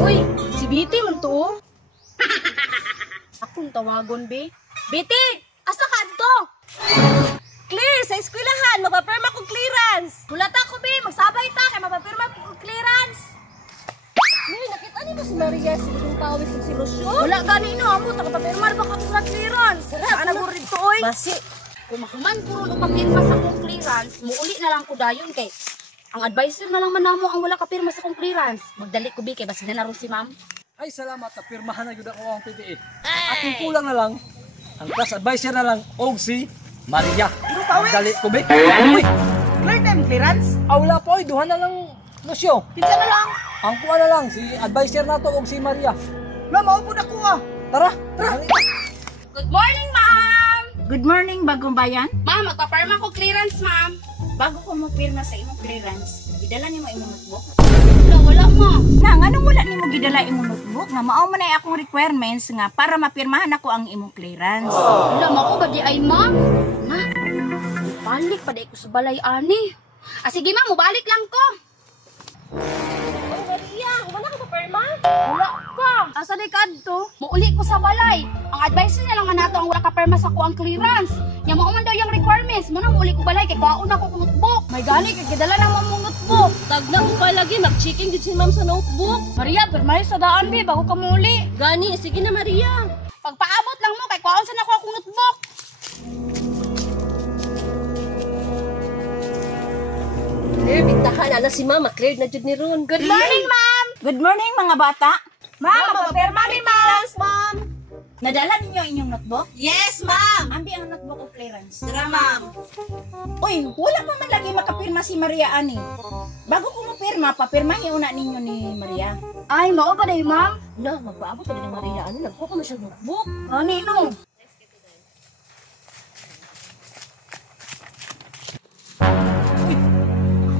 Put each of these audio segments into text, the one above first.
Uy, si Biti man to. Akong tawagon, be. Biti! Asa ka dito? Clear! Sa eskwelahan! Magpapirma ko clearance! Hulata ko, be. Magsabay ta kay mapapirma ko clearance. May nakita niyo ba si Maria sa itong pawis ng si Lucio? Wala ganino, amo. Tagapapirma na ba ka sa clearance? Saan na mo rin to, oy? Basi! Kumakuman puro nung papirma sa kong clearance, muuli na lang ko dayon kay ang advisor na lang manamo ang wala kapirma sa kong clearance. Magdali ko, be, kay basi na naroon si ma'am. Ay, salamat. Pirmahan na yun ako ang PDE. Ating kulang na lang, ang class advisor na lang, og si Maria. Dali ko, be. Uy! Clear time clearance? Wala po, duha na lang, Lucio. Kinsa na lang? Ang kuha na lang, si advisor na to, og si Maria. Na, maupod ako ah! Tara! Good morning, ma'am! Good morning, bagong bayan. Ma'am, magpapirma ko clearance, ma'am. Bago ko mo pirma sa imong clearance, idala niyo mo imong notebook. Wala, ma'am. Nang anong wala nimo gidala imong notebook? Nga mao man ay akong requirements nga para mapirmahan ako ang imong clearance. Wala, mao ba di ay, ma'am? Na, balik pa di ko sa balay, ani. Sige, ma'am, mubalik lang ko. Oh, Maria! Wala ka papirma? Wala pa. Asa di kadto? Muuli ko sa balay. Ang advice na lang nga nato ang wala ka perma sa ko ang clearance. Nya mao man daw yung requirements. Mo nang muuli ko balay kay kuhaon ako kung notebook. May gani kay gidala na mo mong notebook. Tagna ko pa lagi, mag-checking din si ma'am sa notebook. Maria, permay sa daan bi bago ka muuli. Gani, sige na Maria. Pagpaabot lang mo kay kuhaon sa nako akong notebook. Clear, bintahan. Ana si mama, cleared na jud ni Ron. Good morning, ma'am. Good morning, mga bata. Ma'am, magpapirma ni ma'am. Ma'am! Nadala ninyo inyong notebook? Yes, ma'am! Ambi ang notebook of clearance. Tara, ma'am. Uy, wala pa man lagi makapirma si Maria ani. Bago ko mo pirma, papirmahin una ninyo ni Maria. Ay, mao ba day, ma'am? Na, magpaabot pa din ng Maria. Ano, nagkuha ko na siya notebook. Ani no.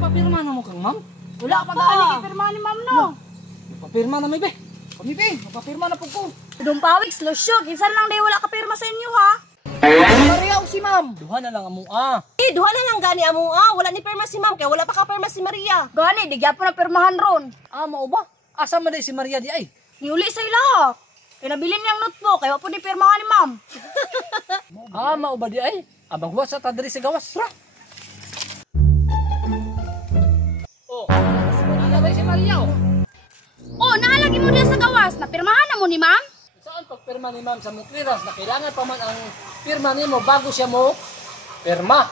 Papirma na mo kang ma'am. Wala pa gani kay perma ni ma'am no. Papirma na may be. Kami be, papirma na po ko. Dong pawiks Lucio, kinsan lang day wala ka perma sa inyo ha? Maria o si ma'am. Duha na lang amo Duha na lang gani amo wala ni perma si ma'am, kaya wala pa ka perma si Maria. Gani, di gyapon na permahan ron. Mao ba? Asa man day si Maria di ay? Niuli sa ila. Pinabilin niyang notebook, kaya po di permahan ni ma'am. Mao ba di ay? Abang huwas sa tadri sa gawas. Ra. Oh, ano ba si Maria? Oh, naalagi mo diya sa gawas, napirmahan na mo ni ma'am? Saan pagpirma ni ma'am sa mga clearance na kailangan pa man ang pirma nimo bago siya mo pirma.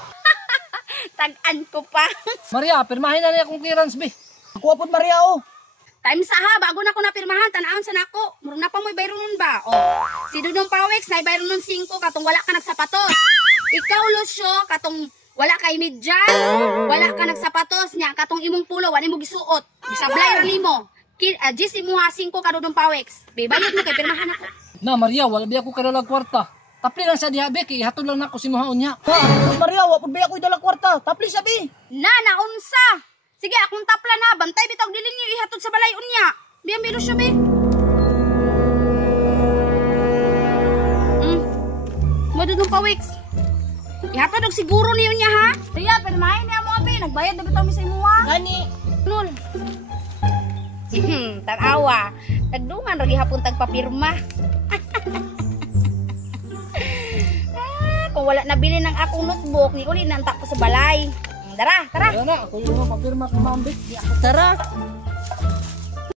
Tag-an ko pa. Maria, pirmahin na niya akong clearance be. Ako apod Maria oh. Time sa ha, bago na ko napirmahan, tanaan sa nako. Murong na pa mo'y bayro nun ba? Oh, si Dudong Pawex, na bayro nun 5, katong wala ka nagsapatos. Ikaw, Lucio, katong wala kay medyas, wala ka nagsapatos niya, katong imong pulo, wala mo gisuot. Isablay rin mo. Jis imo ha 5 ka Dudong Pawex. Bayad mo kay pirmahan ako. Na Maria, wala biya ko kadalag kwarta. Tapli lang sa diha be, kay hatod lang nako si muhaon niya. Maria, wala pa ako dala kwarta. Tapli sabi. Na, naunsa. Sige, akong tapla na. Bantay bitog dilin niyo ihatod sa balay unya. Biya milo siya, be. Madudong Pawex. Ihatod og siguro niyo niya, ha? Kaya, pirmahin niya mo, be. Nagbayad na bitaw mi sa imo, ha? Gani. Lol. Tanawa. Tagdungan ragi hapon tagpapirma. Kung wala nabili ng akong notebook, ni uli nantak ko sa balay. Tara, tara. Tara na, ako yung papirma kay ma'am be. Tara.